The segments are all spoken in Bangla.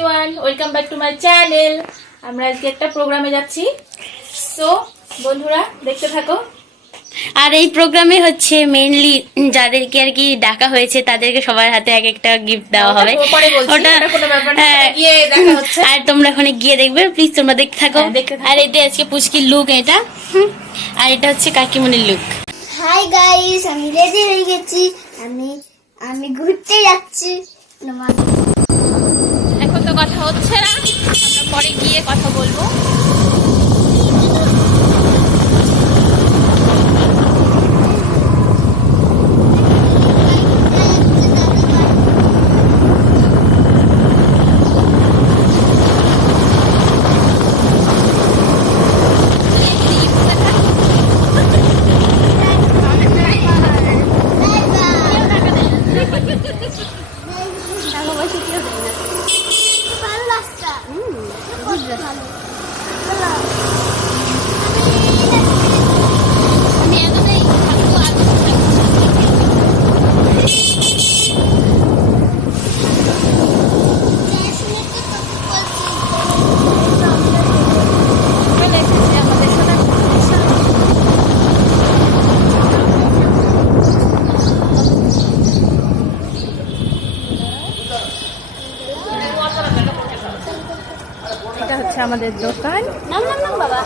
Everyone, welcome back to my channel. আমরা আজকে একটা প্রোগ্রামে যাচ্ছি, সো বন্ধুরা দেখতে থাকো। আর এই প্রোগ্রামে হচ্ছে মেইনলি যাদেরকে আর কি ডাকা হয়েছে তাদেরকে সবার হাতে এক একটা গিফট দেওয়া হবে। ওটা কোনো ব্যাপার না, গিয়ে দেখা হচ্ছে। আর তোমরা ওখানে গিয়ে দেখবে, প্লিজ তোমরা দেখতে থাকো। আর এটা আজকে পুচকির লুক, এটা আর এটা হচ্ছে কাকিমনির লুক। হাই গাইস, আমি রেডি হয়ে গেছি। আমি ঘুরতে যাচ্ছি। এখন তো কথা হচ্ছে না, আমরা পরে গিয়ে কথা বলবো। এটা হচ্ছে আমাদের দোকান। নাম বাবা।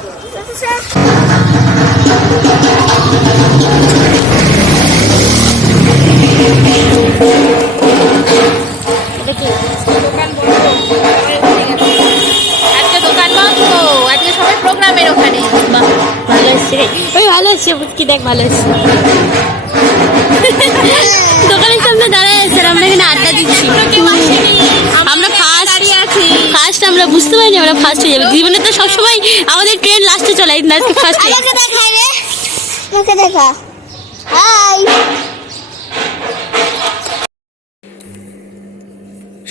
আজকে দোকান বন্ধ, আজকে সবাই প্রোগ্রামের ওখানে। ভালো হচ্ছে, ওই ভালো হচ্ছে, কি দেখ ভালো হচ্ছে। দোকানের সামনে দাঁড়ায় আছে, আমরা এখানে আড্ডা দিচ্ছি। আমরা ফার্স্ট আমরা বুঝতে পারিনি আমরা ফার্স্ট হয়ে যাবো। জীবনে তো সবসময় আমাদের ট্রেন লাস্টে চলে, না ফার্স্ট। আমাকে দেখাই রে, আমাকে দেখা। হাই।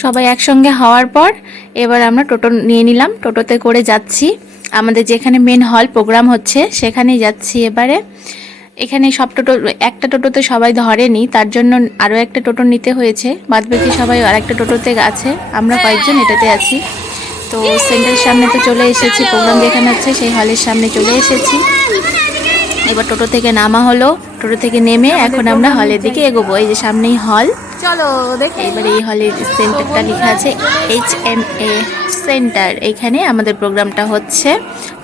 সবাই একসঙ্গে হওয়ার পর এবার আমরা টোটো নিয়ে নিলাম, টোটোতে করে যাচ্ছি আমাদের যেখানে মেন হল প্রোগ্রাম হচ্ছে সেখানেই যাচ্ছি। এবারে এখানে সব টোটো, একটা টোটোতে সবাই ধরেনি, তার জন্য আরও একটা টোটো নিতে হয়েছে। বাদবাকি সবাই আর একটা টোটোতে আছে, আমরা কয়েকজন এটাতে আছি। তো সেন্টারের সামনে তো চলে এসেছি, প্রোগ্রাম যেখানে হচ্ছে সেই হলের সামনে চলে এসেছি। এবার টোটো থেকে নামা হলো, টোটো থেকে নেমে এখন আমরা হলের দিকে এগোবো। এই যে সামনেই হল, চলো দেখো। এবার এই হলের সেন্টারটা লেখা আছে HMA সেন্টার, এইখানে আমাদের প্রোগ্রামটা হচ্ছে।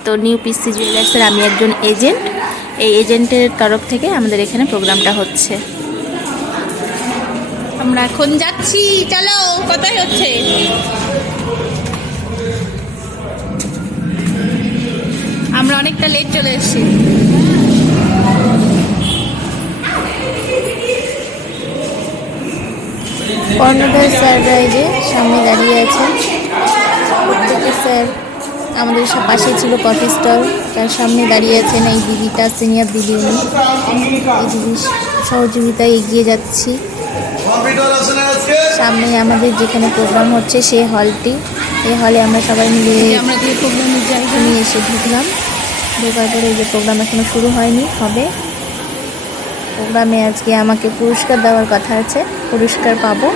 তো নিউ পিসি জুয়েলার্সের আমি একজন এজেন্ট, এই এজেন্টের তরফ থেকে আমাদের এখানে প্রোগ্রামটা হচ্ছে। আমরা এখন যাচ্ছি, চলো। কোথায় হচ্ছে? আমরা অনেকটা লেট চলে এসেছি। কর্ণধার স্যাররা এই যে সামনে দাঁড়িয়ে আছেন। প্রত্যেকে স্যার আমাদের পাশে ছিল কফি স্টল, তার সামনে দাঁড়িয়ে আছেন এই দিদিটা, সিনিয়র দিদি। উনি এই দিদির সহযোগিতায় এগিয়ে যাচ্ছি। সামনে আমাদের যেখানে প্রোগ্রাম হচ্ছে সেই হলটি, এই হলে আমরা সবাই মিলে নিয়ে এসে ঢুকলাম। ঢোকার পরে এই যে প্রোগ্রাম এখনো শুরু হয়নি, হবে। প্রোগ্রামে আজকে আমাকে পুরস্কার দেওয়ার কথা আছে, পুরস্কার পাবো।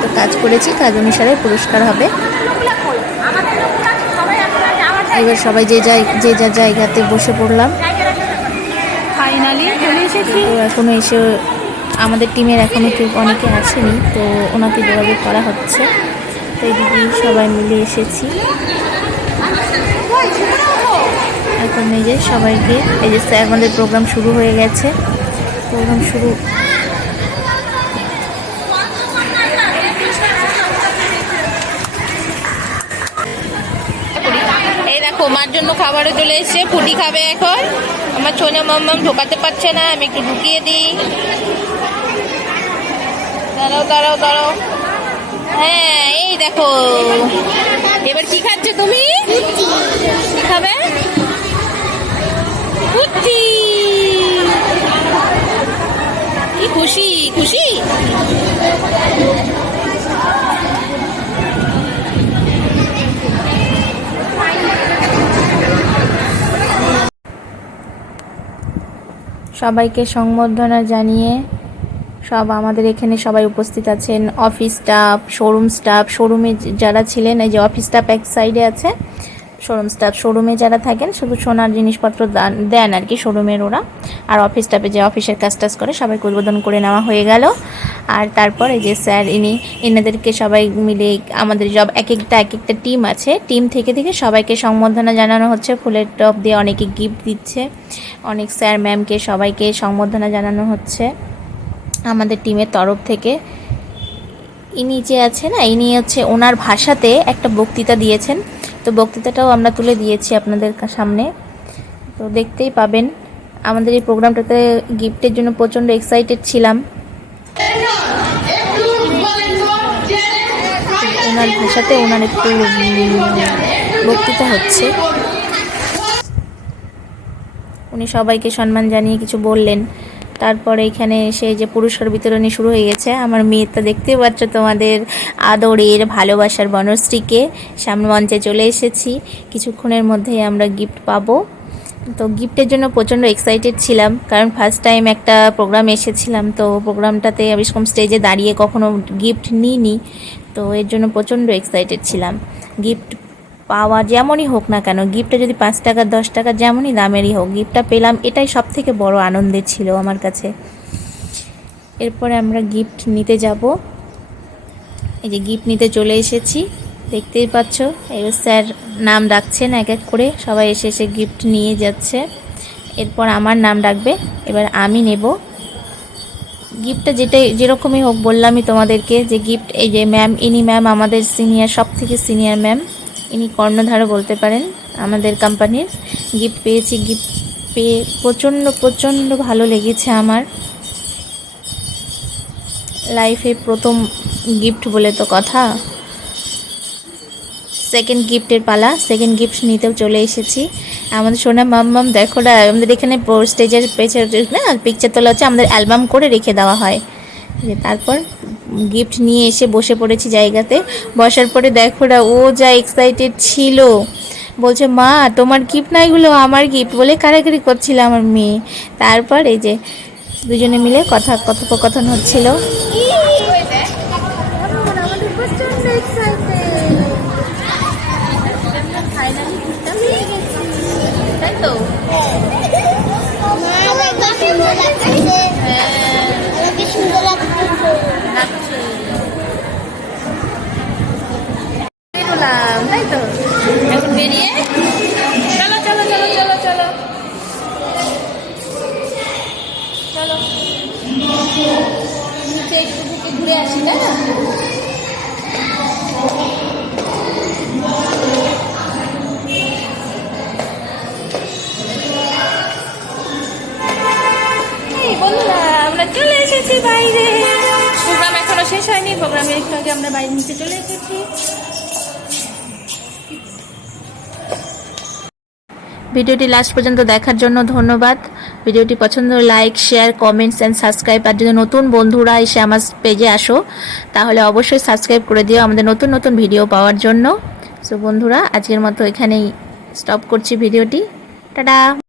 তো কাজ করেছি, কাজ অনুসারে পুরস্কার হবে। এবার সবাই যে যার জায়গাতে বসে পড়লাম। ফাইনালি চলে এসেছি। তো এখনো এসে আমাদের টিমের এখনো কেউ অনেকে আসেনি, তো ওনাকে যোগাযোগ করা হচ্ছে। তো এই দিদি সবাই মিলে এসেছি। এখন এই যে সবাইকে, এই যে স্যার আমাদের প্রোগ্রাম শুরু হয়ে গেছে। প্রোগ্রাম শুরু এই দেখো, মার জন্য খাবারও চলে এসছে, ফুটি খাবে এখন। আমার ছোনা মাম্মাম ঢোকাতে পারছে না, আমি একটু ঢুকিয়ে দিই। দাঁড়াও। হ্যাঁ, এই দেখো। এবার কি খাচ্ছ তুমি? কি খাবে? ফুটি। কি খুশি খুশি। সবাইকে সংবর্ধনা জানিয়ে সব আমাদের এখানে সবাই উপস্থিত আছেন, অফিস স্টাফ, শোরুমে যারা ছিলেন, এই যে অফিস স্টাফ এক সাইডে আছে, শোরুমে যারা থাকেন শুধু সোনার জিনিসপত্র দেন আর কি শোরুমের ওরা, আর অফিস স্টাফে যে অফিসের কাজ টাজ করে সবাইকে উদ্বোধন করে নেওয়া হয়ে গেল। আর তারপর এই যে স্যার এনাদেরকে সবাই মিলে আমাদের এক একটা টিম আছে, টিম থেকে সবাইকে সংবর্ধনা জানানো হচ্ছে, ফুলের টপ দিয়ে অনেকে গিফট দিচ্ছে, অনেক স্যার ম্যামকে সবাইকে সংবর্ধনা জানানো হচ্ছে আমাদের টিমের তরফ থেকে। ইনি যে আছে না, ইনি হচ্ছে ওনার ভাষাতে একটা বক্তৃতা দিয়েছেন, তো বক্তৃতাটাও আমরা তুলে দিয়েছি আপনাদের সামনে, তো দেখতেই পাবেন। আমাদের এই প্রোগ্রামটাতে গিফটের জন্য প্রচণ্ড এক্সাইটেড ছিলাম। ওনার ভাষাতে ওনার একটু বক্তৃতা হচ্ছে, উনি সবাইকে সম্মান জানিয়ে কিছু বললেন। তারপরে এখানে এসে যে পুরস্কার বিতরণী শুরু হয়ে গেছে। আমার মেয়েটা দেখতেই পাচ্ছ, তোমাদের আদরের ভালোবাসার বনশ্রীকে সামনে মঞ্চে চলে এসেছি, কিছুক্ষণের মধ্যেই আমরা গিফট পাবো। তো গিফটের জন্য প্রচণ্ড এক্সাইটেড ছিলাম, কারণ ফার্স্ট টাইম একটা প্রোগ্রামে এসেছিলাম, তো প্রোগ্রামটাতে এরকম স্টেজে দাঁড়িয়ে কখনো গিফট নিইনি, তো এর জন্য প্রচণ্ড এক্সাইটেড ছিলাম। গিফট পাওয়া যেমনই হোক না কেন, গিফটটা যদি 5 টাকা 10 টাকা যেমনই দামেরই হোক, গিফটটা পেলাম, এটাই সব থেকে বড় আনন্দের ছিল আমার কাছে। এরপরে আমরা গিফট নিতে যাব, এই যে গিফট নিতে চলে এসেছি, দেখতেই পাচ্ছ। এবার স্যার নাম ডাকছেন এক এক করে, সবাই এসে এসে গিফট নিয়ে যাচ্ছে। এরপর আমার নাম ডাকবে, এবার আমি নেব গিফটটা, যেরকমই হোক। বললামই তোমাদেরকে যে গিফট, এই যে ম্যাম, ইনি ম্যাম আমাদের সিনিয়র, সব থেকে সিনিয়র ম্যাম, ইনি কর্ণধারও বলতে পারেন আমাদের কোম্পানির। গিফট পেয়েছি, গিফট পেয়ে প্রচণ্ড ভালো লেগেছে আমার। লাইফে প্রথম গিফট বলে তো কথা। সেকেন্ড গিফটের পালা, সেকেন্ড গিফট নিতেও চলে এসেছি। আমাদের সোনা মাম দেখো না, আমাদের এখানে স্টেজের পেছনে না পিকচার তোলা হচ্ছে, আমাদের অ্যালবাম করে রেখে দেওয়া হয়। তারপর গিফট নিয়ে এসে বসে পড়েছি জায়গাতে। বসার পরে দেখো না, ও যা এক্সাইটেড ছিল, বলছে মা তোমার গিফট না, এগুলো আমার গিফট বলে কারাকারি করছিল আমার মেয়ে। তারপর এই যে দুজনে মিলে কথোপকথন হচ্ছিল। তাই তো তাই তো এখন বেরিয়ে চলো চলো চলো চলো চলো চলো নিচে একটু ঘুরে আসি, তাই না? বন্ধুরা আমরা চলে এসেছি বাইরে, প্রোগ্রাম এখনো শেষ হয়নি, প্রোগ্রামের একটু আগে আমরা বাইরে নিচে চলে এসেছি। ভিডিওটি লাস্ট পর্যন্ত দেখার জন্য ধন্যবাদ। ভিডিওটি পছন্দ হলে like, share, comments and subscribe. আর যদি নতুন বন্ধুরা এসে আমার পেজে আসো, তাহলে অবশ্যই সাবস্ক্রাইব করে দিও আমাদের নতুন ভিডিও পাওয়ার জন্য। সো বন্ধুরা, আজকের মতো এখানেই স্টপ করছি ভিডিওটি। টাটা।